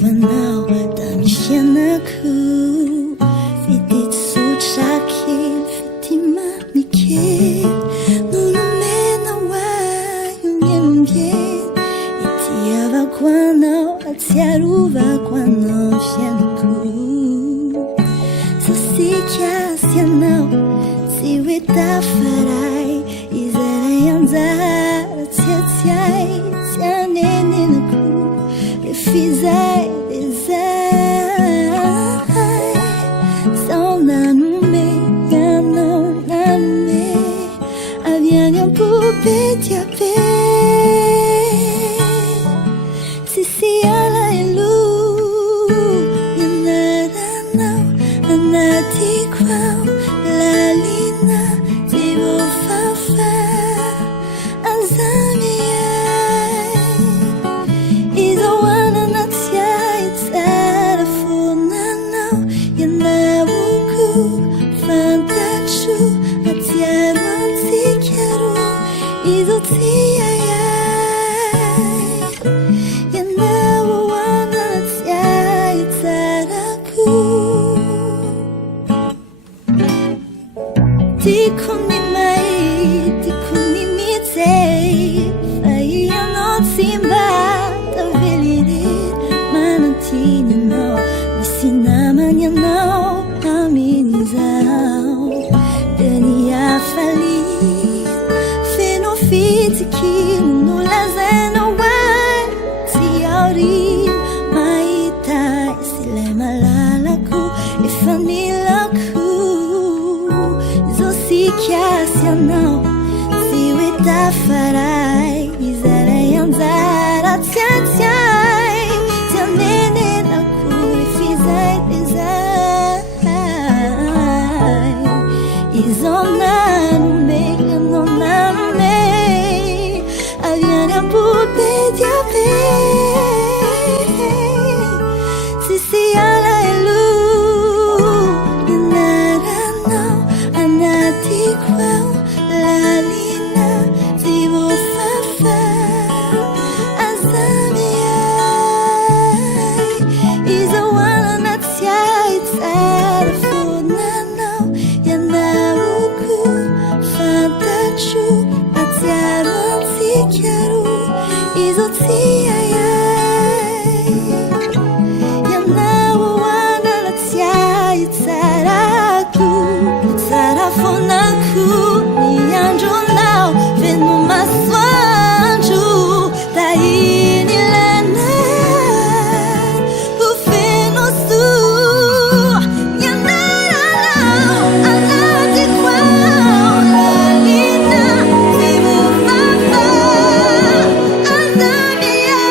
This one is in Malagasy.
vanao da misy anako fity tsotra kely fity mamy kely nolomena hoaio miambien itiavako anao atsiarovako anao fianako sasikasy anao tsy hoe tafaray izaray anjara tsiatsiay tsy anenenako refizay desay sao nanome anao nanome avy any ampope tiape tsisy alaelo ianaranao anatiko ao lalina tsy voafafa azamiay izao Hanana Tsiahy tsara fonanao ianavoko fantatro atsiaro antsika roa izao tsiayay ianao Hanana Tsiahy tsarako tiako ny mahita tiako ny mijery fa ianao tsy mba tavelirery manantiny anao misy namany anao amin'izao dia ny hafaliana feno fitsikiny no lazainao hoay tsy aorina mahita isilay malalako efa nilako izao sikasy anao tsy hoe tafaray izaray anjara tsiatsiay tsy anenenako refizay desay izao nanome anao nanome avy any ampope tiape tsisy alaelo ianaranao anatiko ao lalina tsy voafafa azamiay izao Hanana Tsiahy tsara fonanao ianavoko fantatro atsiaro antsika roa izao tsiayay ianao Hanana Tsiahy tsarako tsara fonako ny andronao feno masoandro tahiny lanay ho feno soa ianaranao anatiko ao lalina tsy voafafa azamiay